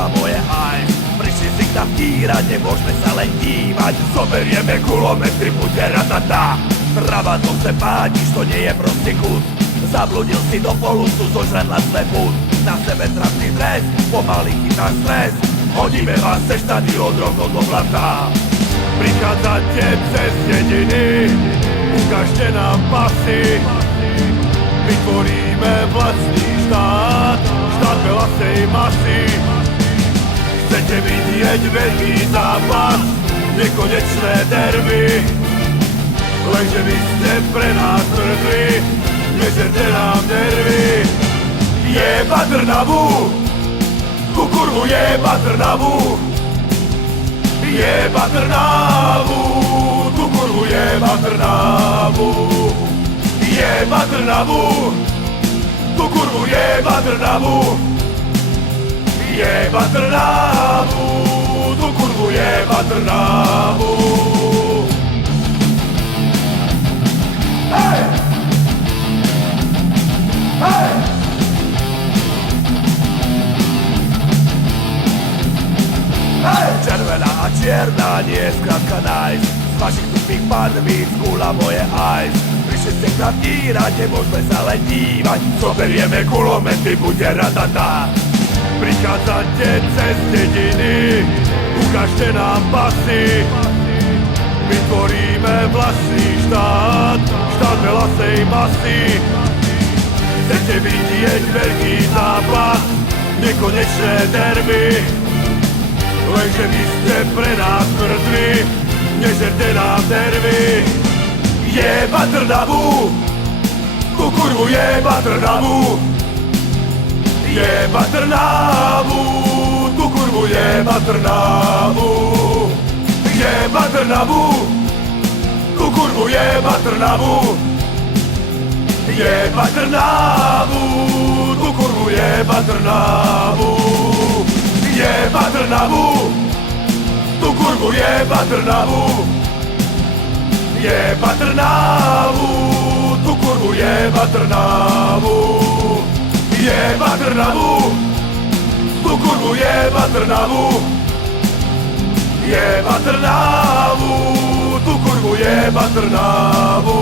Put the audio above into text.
skúra moje aj. Prišli si k nám týrať, nemôžeme sa len dívať. Zoberieme kulometry, bude ratata. Trava to se pádiš, to nie je proste kút. Zabludil si do polusu, zožradla slepút. Na sebe trapný dres, pomaly chytáš stres. Hodíme vás cez štadión rokov do blata. Prichádzate cez dediny, ukážte nám pasy. Vytvoríme vlastný štát, štát veľasej masy. Chcete vidieť veľký zápas, nekonečné derby. Lenže vy ste pre nás mŕtvi, nežerte nám nervy. Jeba Trnavu, tú kurvu jeba Trnavu. Jeba Trnavu, tú kurvu jeba Trnavu. Jeba Trnavu, tú kurvu jeba Trnavu. Jeba Trnavu, tú kurvu jeba Trnavu. Hej! Hej! Hej! Červená a čierna nie je skrátka nájsť. Z vašich tupých panvíc skúla moje ajs. Prišli ste k nám dírať, nemôžeme sa len dívať. Zoberieme kulomety, bude ratata. Prichádzate cez dediny, ukážte nám pasy. Vytvoríme vlastný štát, štát veľasej masy. Chcete vidieť veľký zápas, nekonečné derby. Lenže vy ste pre nás mŕtvi, nežerte nám nervy. Jeba Trnavu, tú kurvu jeba Trnavu. Jeba Trnavu, tú kurvu jeba Trnavu. Jeba Trnavu, tú kurvu jeba Trnavu. Jeba Trnavu, tú kurvu jeba Trnavu. Jeba Trnavu, tú kurvu jeba Trnavu. Jeba Trnavu, tú kurvu jeba Trnavu. Jeba Trnavu, tú kurvu jeba Trnavu. Jeba Trnavu, tú kurvu jeba Trnavu.